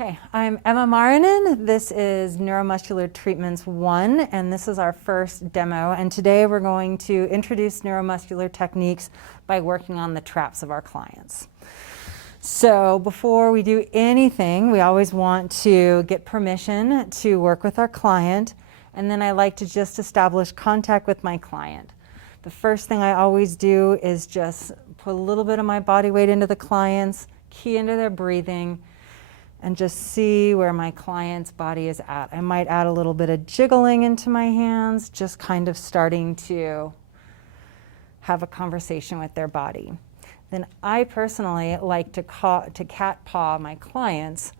Okay, I'm Emma Marinin. This is Neuromuscular Treatments 1, and this is our first demo. And today we're going to introduce neuromuscular techniques by working on the traps of our clients. So before we do anything, we always want to get permission to work with our client, and then I like to just establish contact with my client. The first thing I always do is just put a little bit of my body weight into the clients, key into their breathing, and just see where my client's body is at. I might add a little bit of jiggling into my hands, just kind of starting to have a conversation with their body. Then I personally like to cat paw my clients,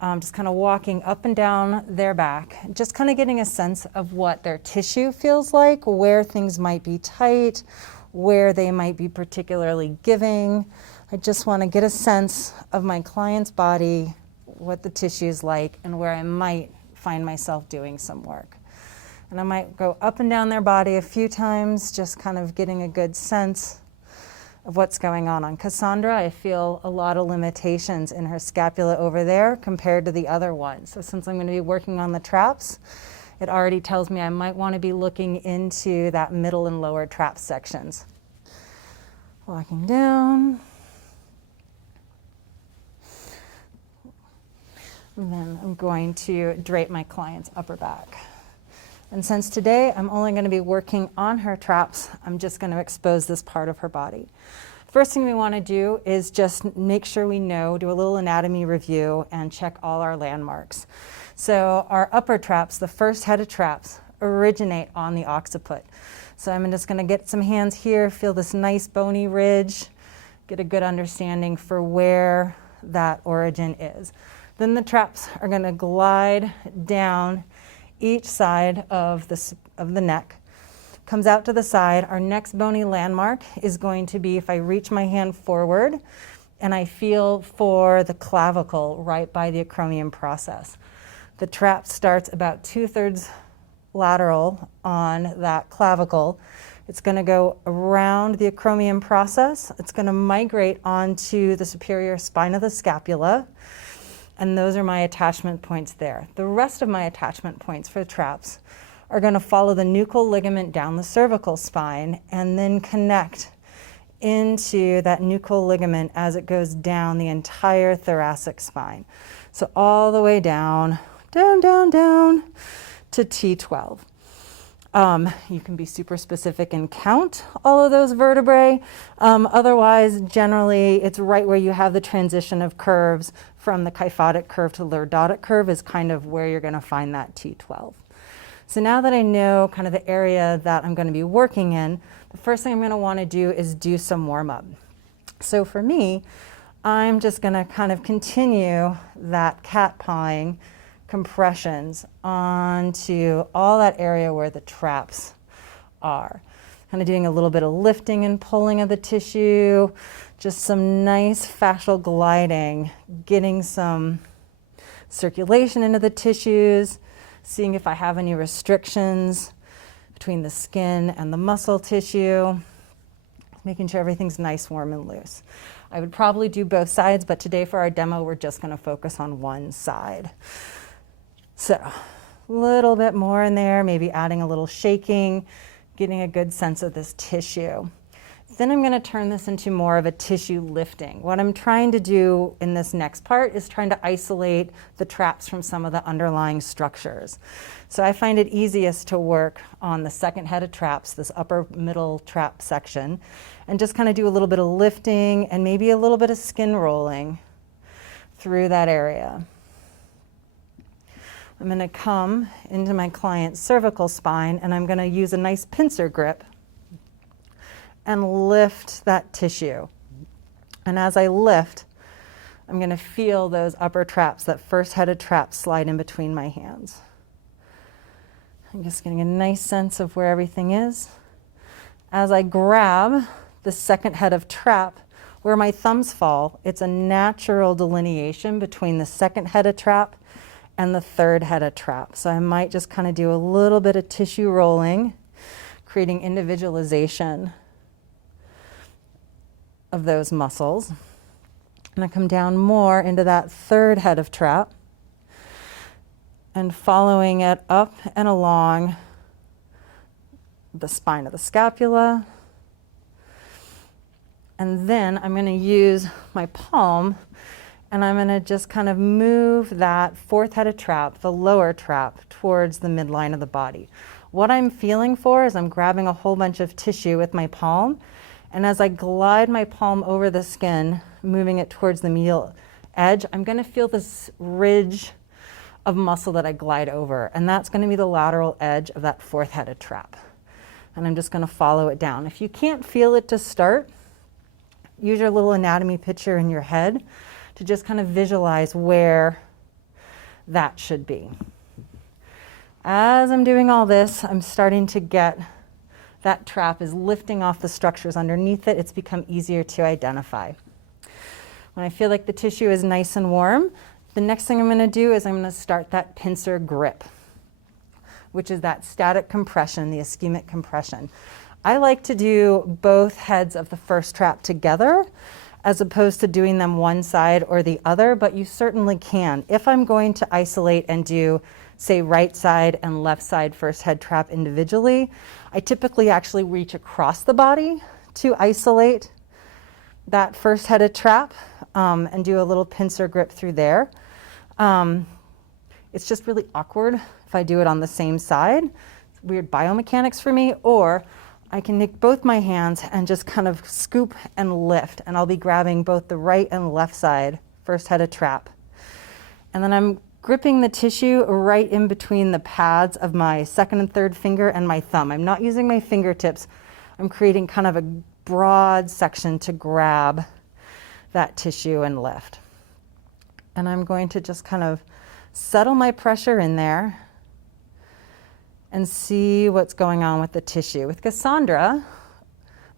just kind of walking up and down their back, just kind of getting a sense of what their tissue feels like, where things might be tight, where they might be particularly giving. I just want to get a sense of my client's body, what the tissue is like, and where I might find myself doing some work. And I might go up and down their body a few times, just kind of getting a good sense of what's going on. On Cassandra, I feel a lot of limitations in her scapula over there compared to the other one. So since I'm going to be working on the traps, it already tells me I might want to be looking into that middle and lower trap sections. Walking down. And then I'm going to drape my client's upper back. And since today I'm only going to be working on her traps, I'm just going to expose this part of her body. First thing we want to do is just make sure we know, do a little anatomy review and check all our landmarks. So our upper traps, the first head of traps, originate on the occiput. So I'm just going to get some hands here, feel this nice bony ridge, get a good understanding for where that origin is. Then the traps are going to glide down each side of the neck, comes out to the side. Our next bony landmark is going to be if I reach my hand forward and I feel for the clavicle right by the acromion process. The trap starts about 2/3 lateral on that clavicle. It's going to go around the acromion process. It's going to migrate onto the superior spine of the scapula. And those are my attachment points there. The rest of my attachment points for traps are going to follow the nuchal ligament down the cervical spine and then connect into that nuchal ligament as it goes down the entire thoracic spine. So all the way down, down, down, down to T12. You can be super specific and count all of those vertebrae. Otherwise, generally, it's right where you have the transition of curves from the kyphotic curve to lordotic curve is kind of where you're going to find that T12. So now that I know kind of the area that I'm going to be working in, the first thing I'm going to want to do is do some warm-up. So for me, I'm just going to kind of continue that cat pawing compressions onto all that area where the traps are. Kind of doing a little bit of lifting and pulling of the tissue, just some nice fascial gliding, getting some circulation into the tissues, seeing if I have any restrictions between the skin and the muscle tissue, making sure everything's nice, warm, and loose. I would probably do both sides, but today for our demo, we're just going to focus on one side. So a little bit more in there, maybe adding a little shaking, getting a good sense of this tissue. Then I'm going to turn this into more of a tissue lifting. What I'm trying to do in this next part is trying to isolate the traps from some of the underlying structures. So I find it easiest to work on the second head of traps, this upper middle trap section, and just kind of do a little bit of lifting and maybe a little bit of skin rolling through that area. I'm going to come into my client's cervical spine and I'm going to use a nice pincer grip and lift that tissue. And as I lift, I'm going to feel those upper traps, that first head of traps slide in between my hands. I'm just getting a nice sense of where everything is. As I grab the second head of trap, where my thumbs fall, it's a natural delineation between the second head of trap and the third head of trap. So I might just kind of do a little bit of tissue rolling, creating individualization of those muscles. And I come down more into that third head of trap. and following it up and along the spine of the scapula. And then I'm going to use my palm and I'm going to just kind of move that fourth headed trap, the lower trap, towards the midline of the body. What I'm feeling for is I'm grabbing a whole bunch of tissue with my palm, and as I glide my palm over the skin, moving it towards the medial edge, I'm going to feel this ridge of muscle that I glide over, and that's going to be the lateral edge of that fourth headed trap. And I'm just going to follow it down. If you can't feel it to start, use your little anatomy picture in your head to just kind of visualize where that should be. As I'm doing all this, I'm starting to get that trap is lifting off the structures underneath it. It's become easier to identify. When I feel like the tissue is nice and warm, the next thing I'm going to do is I'm going to start that pincer grip, which is that static compression, the ischemic compression. I like to do both heads of the first trap together as opposed to doing them one side or the other, but you certainly can. If I'm going to isolate and do, say, right side and left side first head trap individually, I typically actually reach across the body to isolate that first headed trap and do a little pincer grip through there. It's just really awkward if I do it on the same side. It's weird biomechanics for me, or I can take both my hands and just kind of scoop and lift, and I'll be grabbing both the right and left side first headed trap. And then I'm gripping the tissue right in between the pads of my second and third finger and my thumb. I'm not using my fingertips. I'm creating kind of a broad section to grab that tissue and lift. And I'm going to just kind of settle my pressure in there and see what's going on with the tissue. With Cassandra,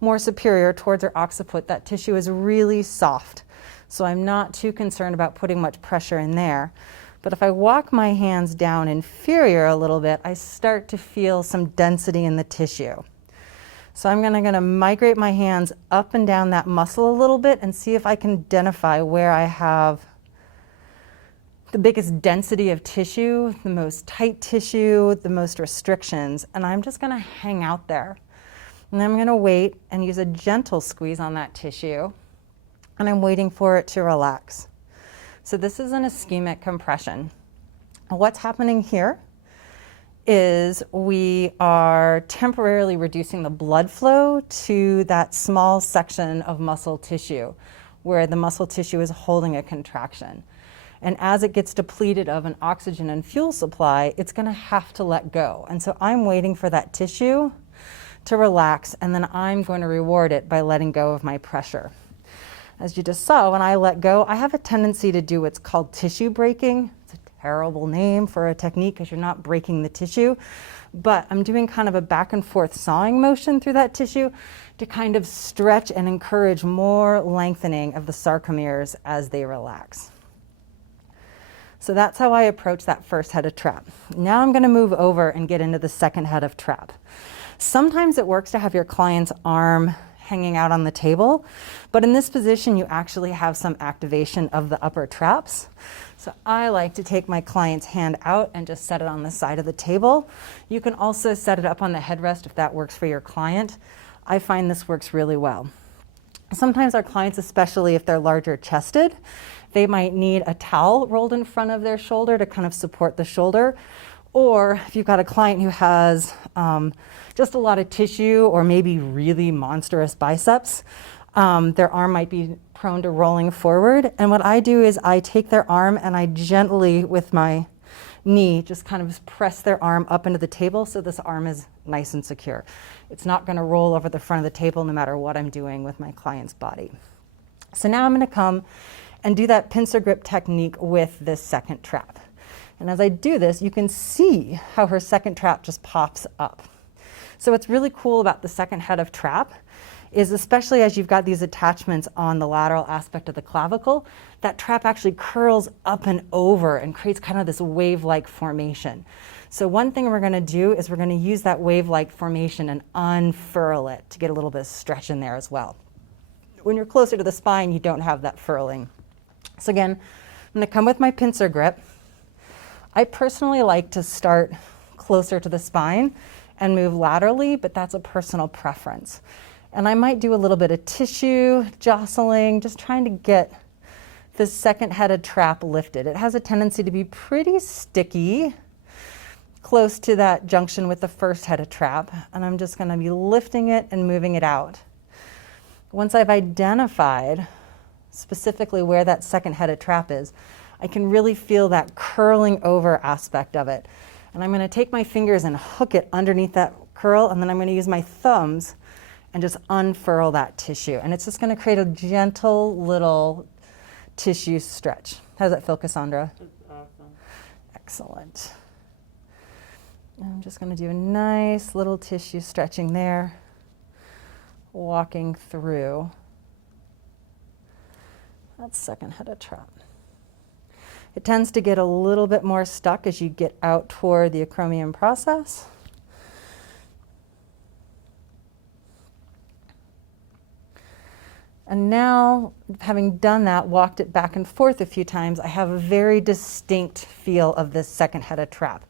more superior towards her occiput, that tissue is really soft. So I'm not too concerned about putting much pressure in there. But if I walk my hands down inferior a little bit, I start to feel some density in the tissue. So I'm gonna migrate my hands up and down that muscle a little bit and see if I can identify where I have the biggest density of tissue, the most tight tissue, the most restrictions, and I'm just gonna hang out there. And I'm gonna wait and use a gentle squeeze on that tissue, and I'm waiting for it to relax. So this is an ischemic compression. What's happening here is we are temporarily reducing the blood flow to that small section of muscle tissue where the muscle tissue is holding a contraction. And as it gets depleted of an oxygen and fuel supply, it's going to have to let go. And so I'm waiting for that tissue to relax, and then I'm going to reward it by letting go of my pressure. As you just saw, when I let go, I have a tendency to do what's called tissue breaking. It's a terrible name for a technique because you're not breaking the tissue, but I'm doing kind of a back and forth sawing motion through that tissue to kind of stretch and encourage more lengthening of the sarcomeres as they relax. So that's how I approach that first head of trap. Now I'm going to move over and get into the second head of trap. Sometimes it works to have your client's arm hanging out on the table, but in this position you actually have some activation of the upper traps. So I like to take my client's hand out and just set it on the side of the table. You can also set it up on the headrest if that works for your client. I find this works really well. Sometimes our clients, especially if they're larger chested, they might need a towel rolled in front of their shoulder to kind of support the shoulder. Or if you've got a client who has just a lot of tissue or maybe really monstrous biceps, their arm might be prone to rolling forward. And what I do is I take their arm and I gently, with my knee, just kind of press their arm up into the table so this arm is nice and secure. It's not going to roll over the front of the table no matter what I'm doing with my client's body. So now I'm going to come and do that pincer grip technique with this second trap. And as I do this, you can see how her second trap just pops up. So what's really cool about the second head of trap is, especially as you've got these attachments on the lateral aspect of the clavicle, that trap actually curls up and over and creates kind of this wave-like formation. So one thing we're going to do is we're going to use that wave-like formation and unfurl it to get a little bit of stretch in there as well. When you're closer to the spine, you don't have that furling. So again, I'm going to come with my pincer grip. I personally like to start closer to the spine and move laterally, but that's a personal preference. And I might do a little bit of tissue jostling, just trying to get this second headed trap lifted. It has a tendency to be pretty sticky, close to that junction with the first headed trap, and I'm just going to be lifting it and moving it out. Once I've identified specifically where that second headed trap is, I can really feel that curling over aspect of it. And I'm going to take my fingers and hook it underneath that curl, and then I'm going to use my thumbs and just unfurl that tissue. And it's just going to create a gentle little tissue stretch. How does that feel, Cassandra? That's awesome. Excellent. I'm just going to do a nice little tissue stretching there, walking through that second headed trap. It tends to get a little bit more stuck as you get out toward the acromion process. And now, having done that, walked it back and forth a few times, I have a very distinct feel of this second headed trap.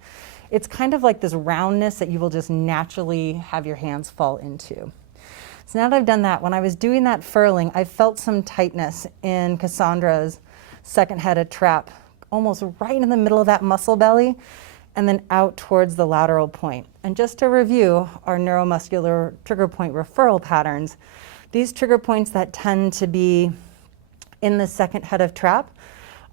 It's kind of like this roundness that you will just naturally have your hands fall into. So now that I've done that, when I was doing that furling, I felt some tightness in Cassandra's second headed trap, almost right in the middle of that muscle belly, and then out towards the lateral point. And just to review our neuromuscular trigger point referral patterns, these trigger points that tend to be in the second head of trap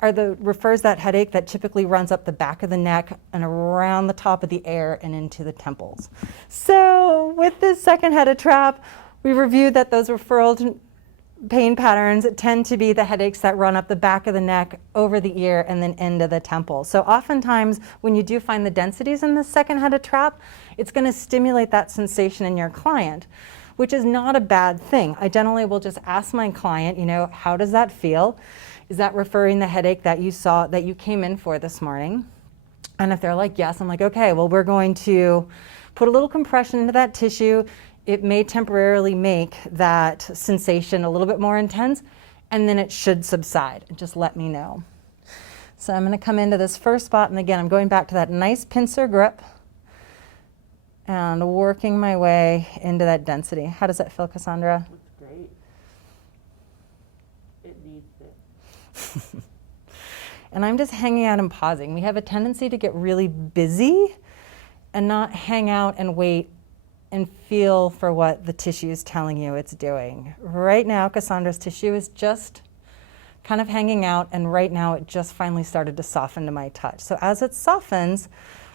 refers that headache that typically runs up the back of the neck and around the top of the ear and into the temples. So with this second head of trap, we reviewed that those referral pain patterns tend to be the headaches that run up the back of the neck, over the ear, and then into the temple. So oftentimes when you do find the densities in the second head of trap, it's going to stimulate that sensation in your client, which is not a bad thing. I generally will just ask my client, how does that feel? Is that referring the headache that you came in for this morning? And if they're like, yes, I'm like, okay, well, we're going to put a little compression into that tissue. It may temporarily make that sensation a little bit more intense, and then it should subside. Just let me know. So I'm going to come into this first spot, and again, I'm going back to that nice pincer grip and working my way into that density. How does that feel, Cassandra? That's great. It needs it. And I'm just hanging out and pausing. We have a tendency to get really busy and not hang out and wait and feel for what the tissue is telling you it's doing. Right now, Cassandra's tissue is just kind of hanging out, and right now it just finally started to soften to my touch. So as it softens,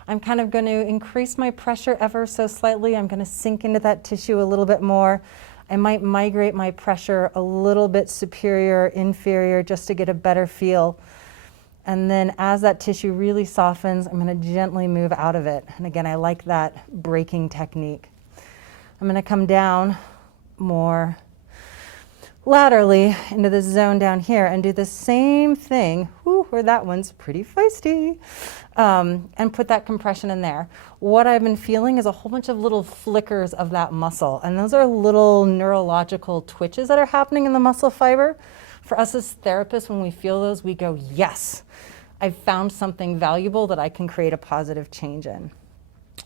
I'm kind of going to increase my pressure ever so slightly. I'm going to sink into that tissue a little bit more. I might migrate my pressure a little bit superior, inferior, just to get a better feel. And then as that tissue really softens, I'm going to gently move out of it. And again, I like that breaking technique. I'm going to come down more laterally into this zone down here and do the same thing, where that one's pretty feisty, and put that compression in there. What I've been feeling is a whole bunch of little flickers of that muscle, and those are little neurological twitches that are happening in the muscle fiber. For us as therapists, when we feel those, we go, yes, I've found something valuable that I can create a positive change in.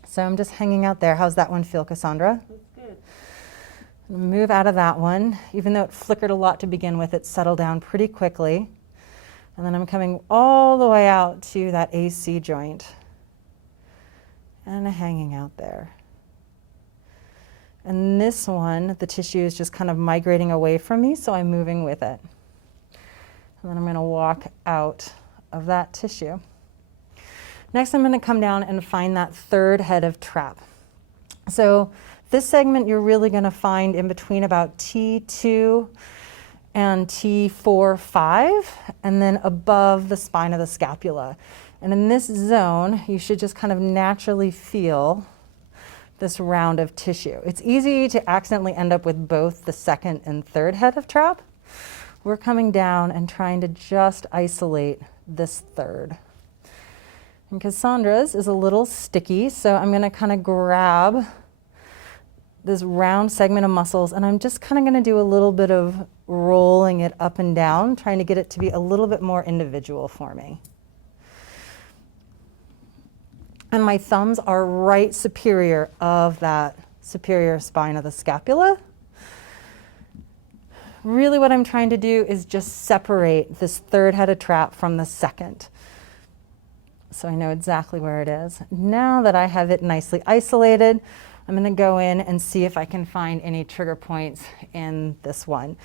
So I'm just hanging out there. How's that one feel, Cassandra? That's good. Move out of that one. Even though it flickered a lot to begin with, it settled down pretty quickly. And then I'm coming all the way out to that AC joint and hanging out there. And this one, the tissue is just kind of migrating away from me, so I'm moving with it. And then I'm going to walk out of that tissue. Next, I'm going to come down and find that third head of trap. So this segment you're really going to find in between about T2 and T4, 5, and then above the spine of the scapula. And in this zone, you should just kind of naturally feel this round of tissue. It's easy to accidentally end up with both the second and third head of trap. We're coming down and trying to just isolate this third. And Cassandra's is a little sticky, so I'm going to kind of grab this round segment of muscles, and I'm just kind of going to do a little bit of rolling it up and down, trying to get it to be a little bit more individual for me. And my thumbs are right superior of that superior spine of the scapula. Really what I'm trying to do is just separate this third headed trap from the second. So I know exactly where it is. Now that I have it nicely isolated, I'm going to go in and see if I can find any trigger points in this one.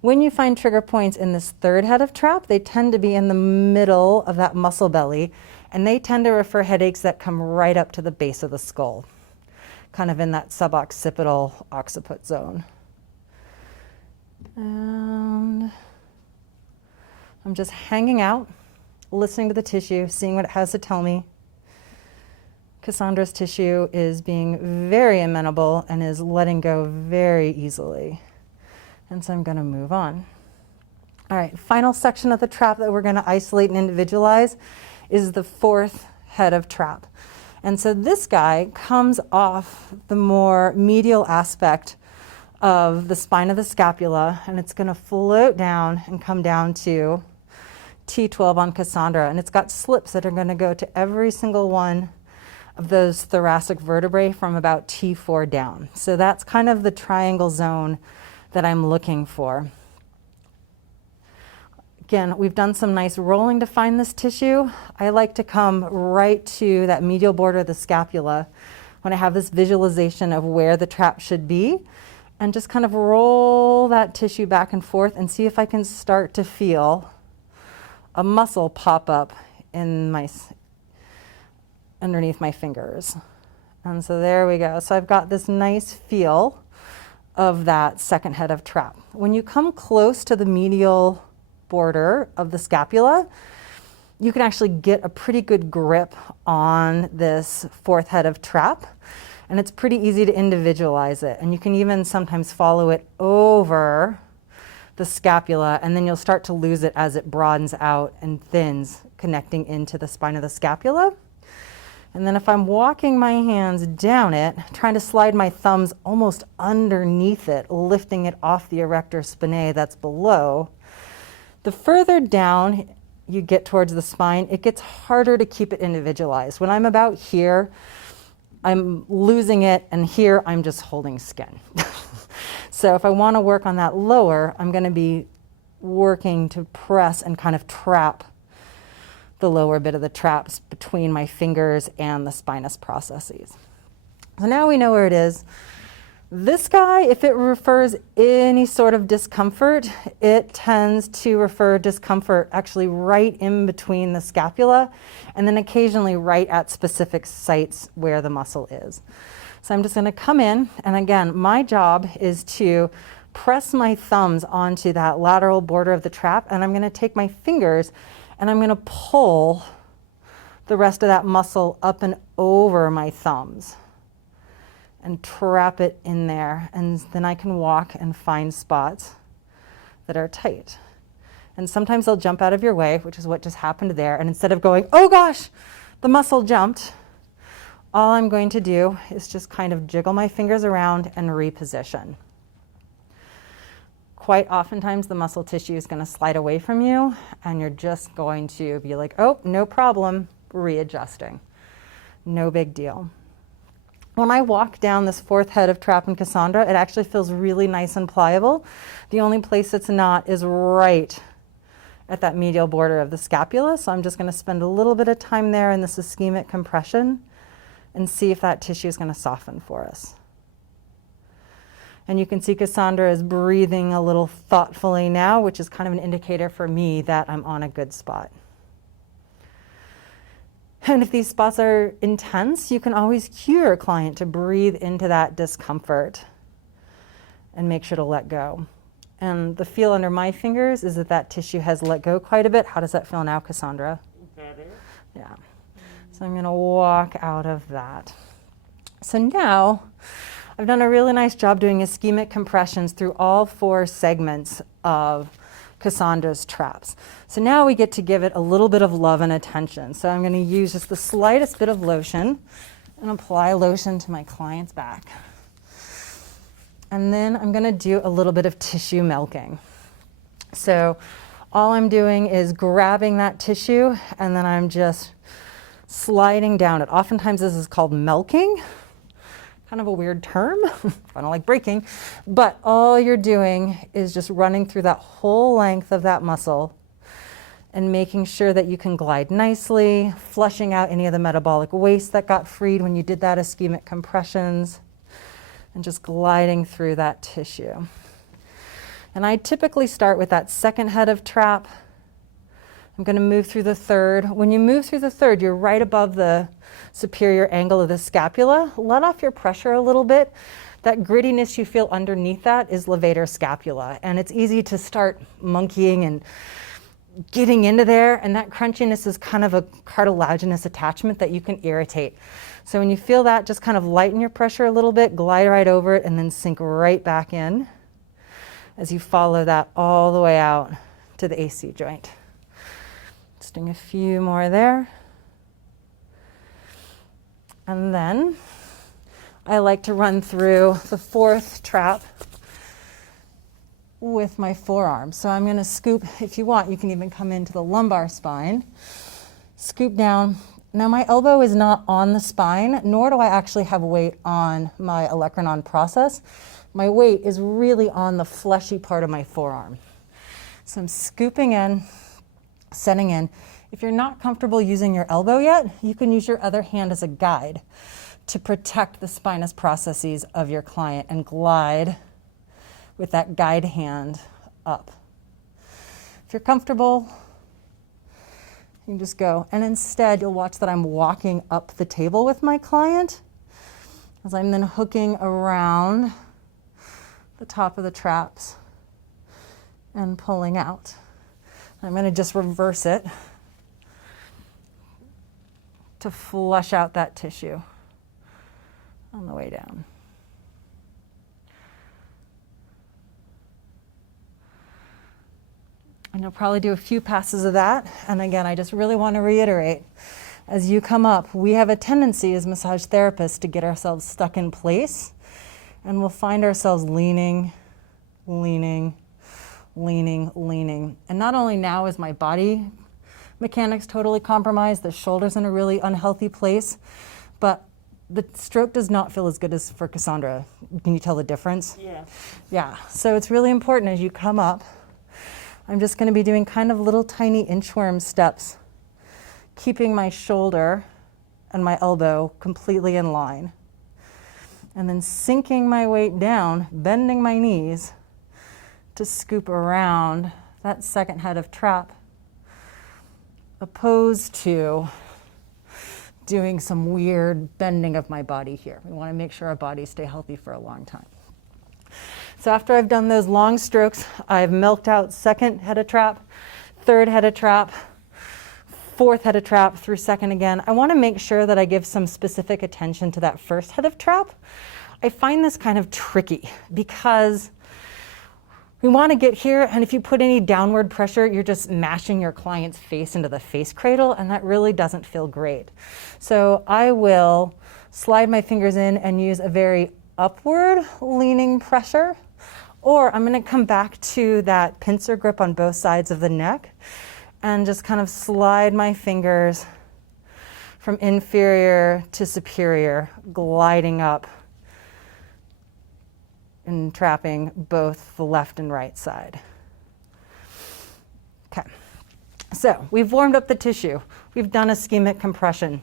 When you find trigger points in this third head of trap, they tend to be in the middle of that muscle belly, and they tend to refer headaches that come right up to the base of the skull, kind of in that suboccipital occiput zone. And I'm just hanging out, listening to the tissue, seeing what it has to tell me. Cassandra's tissue is being very amenable and is letting go very easily. And so I'm going to move on. All right, final section of the trap that we're going to isolate and individualize is the fourth head of trap. And so this guy comes off the more medial aspect of the spine of the scapula, and it's going to float down and come down to T12 on Cassandra. And it's got slips that are going to go to every single one of those thoracic vertebrae from about T4 down. So that's kind of the triangle zone that I'm looking for. Again, we've done some nice rolling to find this tissue. I like to come right to that medial border of the scapula when I have this visualization of where the trap should be, and just kind of roll that tissue back and forth and see if I can start to feel a muscle pop up in underneath my fingers. And so there we go. So I've got this nice feel of that second head of trap. When you come close to the medial border of the scapula, you can actually get a pretty good grip on this fourth head of trap. And it's pretty easy to individualize it. And you can even sometimes follow it over the scapula, and then you'll start to lose it as it broadens out and thins, connecting into the spine of the scapula. And then if I'm walking my hands down it, trying to slide my thumbs almost underneath it, lifting it off the erector spinae that's below, the further down you get towards the spine, it gets harder to keep it individualized. When I'm about here, I'm losing it, and here I'm just holding skin. So if I want to work on that lower, I'm going to be working to press and kind of trap the lower bit of the traps between my fingers and the spinous processes. So now we know where it is. This guy, if it refers any sort of discomfort, it tends to refer discomfort actually right in between the scapula, and then occasionally right at specific sites where the muscle is. So I'm just going to come in, and again, my job is to press my thumbs onto that lateral border of the trap, and I'm going to take my fingers and I'm going to pull the rest of that muscle up and over my thumbs and trap it in there. And then I can walk and find spots that are tight. And sometimes they'll jump out of your way, which is what just happened there. And instead of going, oh gosh, the muscle jumped, all I'm going to do is just kind of jiggle my fingers around and reposition. Quite oftentimes the muscle tissue is going to slide away from you, and you're just going to be like, oh, no problem, readjusting. No big deal. When I walk down this fourth head of trap in Cassandra, it actually feels really nice and pliable. The only place it's not is right at that medial border of the scapula. So I'm just going to spend a little bit of time there in this ischemic compression and see if that tissue is going to soften for us. And you can see Cassandra is breathing a little thoughtfully now, which is kind of an indicator for me that I'm on a good spot. And if these spots are intense, you can always cue your client to breathe into that discomfort and make sure to let go. And the feel under my fingers is that that tissue has let go quite a bit. How does that feel now, Cassandra? Better. Yeah. So I'm going to walk out of that. So now I've done a really nice job doing ischemic compressions through all four segments of Cassandra's traps. So now we get to give it a little bit of love and attention. So I'm going to use just the slightest bit of lotion and apply lotion to my client's back. And then I'm going to do a little bit of tissue milking. So all I'm doing is grabbing that tissue, and then I'm just sliding down it. Oftentimes this is called milking, kind of a weird term. I don't like breaking, but all you're doing is just running through that whole length of that muscle and making sure that you can glide nicely, flushing out any of the metabolic waste that got freed when you did that ischemic compressions, and just gliding through that tissue. And I typically start with that second head of trap. I'm going to move through the third. When you move through the third, you're right above the superior angle of the scapula. Let off your pressure a little bit. That grittiness you feel underneath that is levator scapula. And it's easy to start monkeying and getting into there, and that crunchiness is kind of a cartilaginous attachment that you can irritate. So when you feel that, just kind of lighten your pressure a little bit, glide right over it, and then sink right back in as you follow that all the way out to the AC joint. Just doing a few more there. And then I like to run through the fourth trap with my forearm. So I'm going to scoop, if you want, you can even come into the lumbar spine, scoop down. Now my elbow is not on the spine, nor do I actually have weight on my olecranon process. My weight is really on the fleshy part of my forearm. So I'm scooping in, setting in. If you're not comfortable using your elbow yet, you can use your other hand as a guide to protect the spinous processes of your client and glide with that guide hand up. If you're comfortable, you can just go. And instead, you'll watch that I'm walking up the table with my client as I'm then hooking around the top of the traps and pulling out. I'm going to just reverse it to flush out that tissue on the way down. And you'll probably do a few passes of that. And again, I just really want to reiterate, as you come up, we have a tendency as massage therapists to get ourselves stuck in place, and we'll find ourselves leaning, leaning, leaning, leaning. And not only now is my body mechanics totally compromised, the shoulder's in a really unhealthy place, but the stroke does not feel as good as for Cassandra. Can you tell the difference? Yeah. Yeah, so it's really important as you come up. I'm just going to be doing kind of little tiny inchworm steps, keeping my shoulder and my elbow completely in line. And then sinking my weight down, bending my knees to scoop around that second head of trap, opposed to doing some weird bending of my body here. We want to make sure our bodies stay healthy for a long time. So after I've done those long strokes, I've milked out second head of trap, third head of trap, fourth head of trap through second again. I want to make sure that I give some specific attention to that first head of trap. I find this kind of tricky because we want to get here, and if you put any downward pressure, you're just mashing your client's face into the face cradle, and that really doesn't feel great. So I will slide my fingers in and use a very upward leaning pressure, or I'm going to come back to that pincer grip on both sides of the neck and just kind of slide my fingers from inferior to superior, gliding up and trapping both the left and right side. Okay, so we've warmed up the tissue. We've done ischemic compression.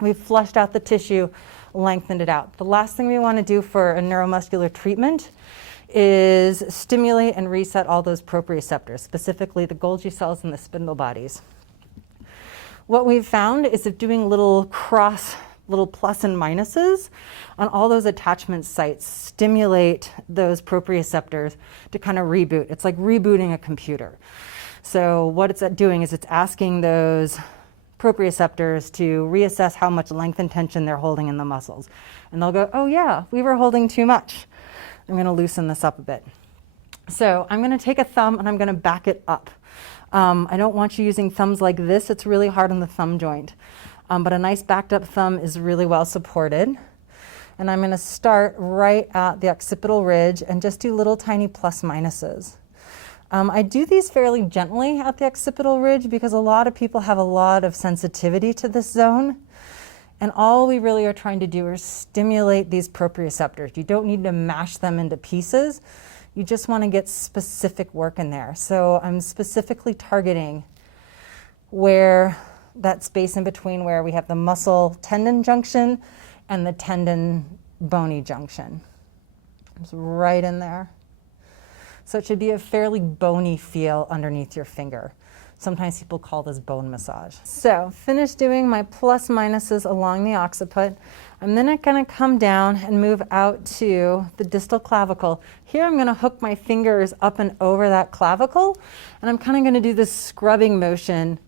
We've flushed out the tissue, lengthened it out. The last thing we want to do for a neuromuscular treatment is stimulate and reset all those proprioceptors, specifically the Golgi cells and the spindle bodies. What we've found is that doing little plus and minuses on all those attachment sites stimulate those proprioceptors to kind of reboot. It's like rebooting a computer. So what it's doing is it's asking those proprioceptors to reassess how much length and tension they're holding in the muscles. And they'll go, oh yeah, we were holding too much. I'm going to loosen this up a bit. So I'm going to take a thumb and I'm going to back it up. I don't want you using thumbs like this. It's really hard on the thumb joint. But a nice backed up thumb is really well supported. And I'm going to start right at the occipital ridge and just do little tiny plus minuses. I do these fairly gently at the occipital ridge because a lot of people have a lot of sensitivity to this zone. And all we really are trying to do is stimulate these proprioceptors. You don't need to mash them into pieces. You just want to get specific work in there. So I'm specifically targeting where that space in between where we have the muscle tendon junction and the tendon bony junction. It's right in there. So it should be a fairly bony feel underneath your finger. Sometimes people call this bone massage. So finished doing my plus minuses along the occiput. I'm then going to come down and move out to the distal clavicle. Here I'm going to hook my fingers up and over that clavicle, and I'm kind of going to do this scrubbing motion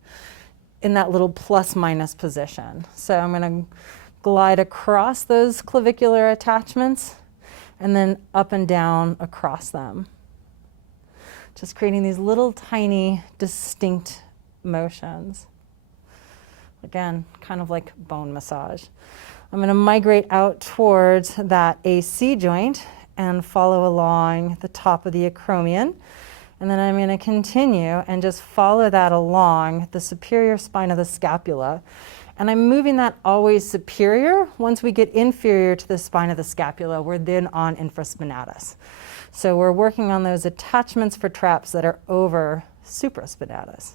in that little plus minus position. So I'm going to glide across those clavicular attachments and then up and down across them. Just creating these little tiny distinct motions. Again, kind of like bone massage. I'm going to migrate out towards that AC joint and follow along the top of the acromion. And then I'm going to continue and just follow that along the superior spine of the scapula. And I'm moving that always superior. Once we get inferior to the spine of the scapula, we're then on infraspinatus. So we're working on those attachments for traps that are over supraspinatus.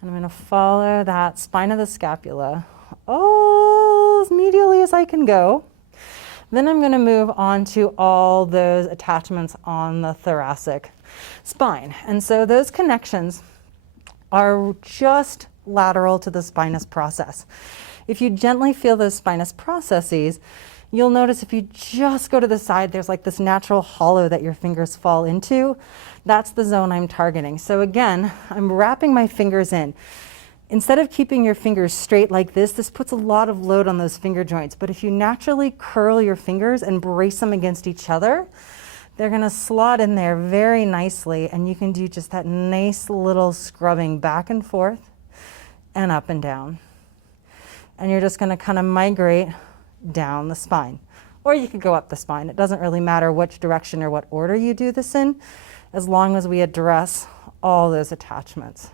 And I'm going to follow that spine of the scapula as medially as I can go. Then I'm going to move on to all those attachments on the thoracic spine. And so those connections are just lateral to the spinous process. If you gently feel those spinous processes, you'll notice if you just go to the side, there's like this natural hollow that your fingers fall into. That's the zone I'm targeting. So again, I'm wrapping my fingers in. Instead of keeping your fingers straight like this puts a lot of load on those finger joints. But if you naturally curl your fingers and brace them against each other, they're going to slot in there very nicely, and you can do just that nice little scrubbing back and forth and up and down. And you're just going to kind of migrate down the spine. Or you could go up the spine. It doesn't really matter which direction or what order you do this in, as long as we address all those attachments.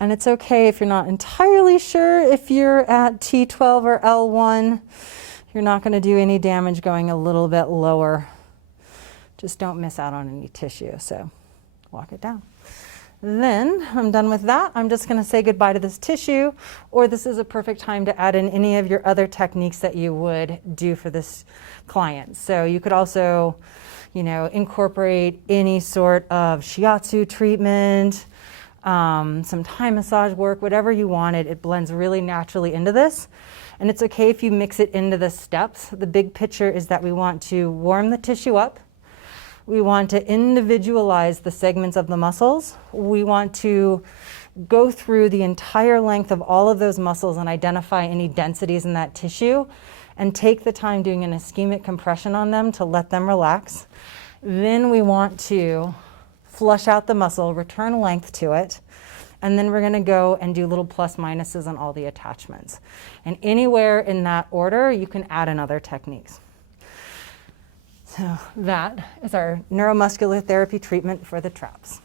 And it's okay if you're not entirely sure if you're at T12 or L1. You're not going to do any damage going a little bit lower. Just don't miss out on any tissue, so walk it down. Then I'm done with that. I'm just going to say goodbye to this tissue, or this is a perfect time to add in any of your other techniques that you would do for this client. So you could also, incorporate any sort of shiatsu treatment, some Thai massage work, whatever you wanted. It blends really naturally into this. And it's okay if you mix it into the steps. The big picture is that we want to warm the tissue up. We want to individualize the segments of the muscles. We want to go through the entire length of all of those muscles and identify any densities in that tissue and take the time doing an ischemic compression on them to let them relax. Then we want to flush out the muscle, return length to it, and then we're going to go and do little plus minuses on all the attachments. And anywhere in that order, you can add in other techniques. So that is our neuromuscular therapy treatment for the traps.